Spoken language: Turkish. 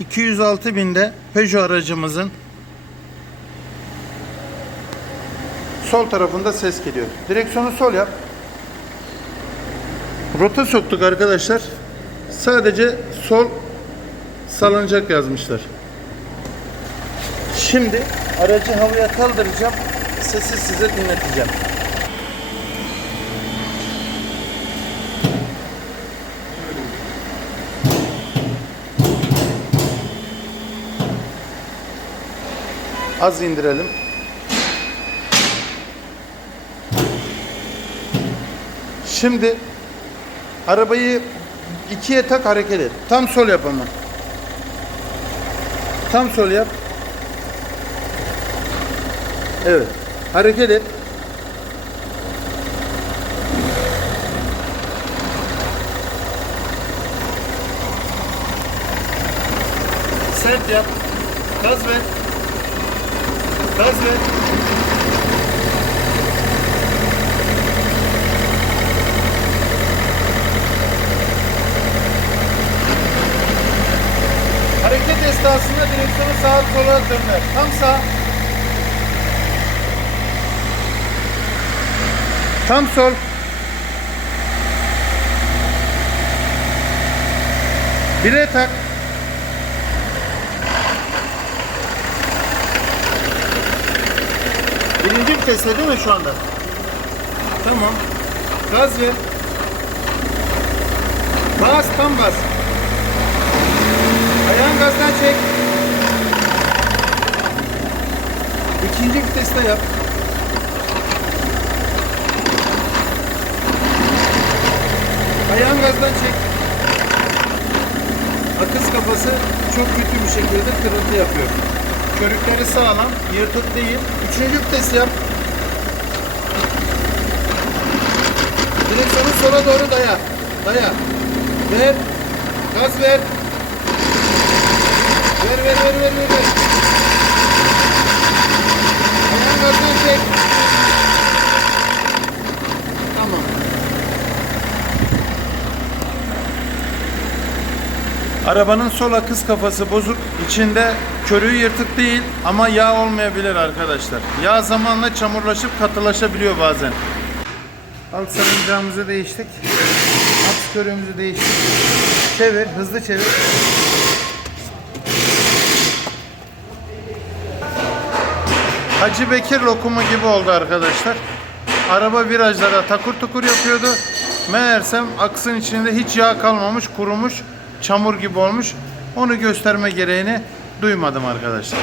206 binde Peugeot aracımızın sol tarafında ses geliyor. Direksiyonu sol yap. Rota soktuk arkadaşlar. Sadece sol salıncak yazmışlar. Şimdi aracı havaya kaldıracağım. Sesi size dinleteceğim. Az indirelim. Şimdi arabayı ikiye tak hareket et. Tam sol yap ama. Tam sol yap. Evet. Hareket et. Sert yap. Gaz ver. Gaz. Hareket esnasında direksiyonu sağa sola döner. Tam sağ. Tam sol. Bire tak. Birinci viteste değil mi şu anda? Tamam. Gaz ver. Bas tam bas. Ayağın gazdan çek. İkinci viteste yap. Ayağın gazdan çek. Akız kafası çok kötü bir şekilde kırıltı yapıyor. Körükleri sağlam, yırtık değil. Üçüncü vites yap. Direksiyonu sola doğru daya. Daya. Ver. Gaz ver. Ver ver ver ver ver. ver. Ayağın gazdan çek. Tamam. Arabanın sol akız kafası bozuk. İçinde körüğü yırtık değil ama yağ olmayabilir arkadaşlar. Yağ zamanla çamurlaşıp katılaşabiliyor bazen. Alt salıncağımızı değiştik. Aks körüğümüzü değiştik. Çevir, hızlı çevir. Hacı Bekir lokumu gibi oldu arkadaşlar. Araba virajlara takur tukur yapıyordu. Meğersem aksın içinde hiç yağ kalmamış, kurumuş, çamur gibi olmuş. Onu gösterme gereğini duymadım arkadaşlar.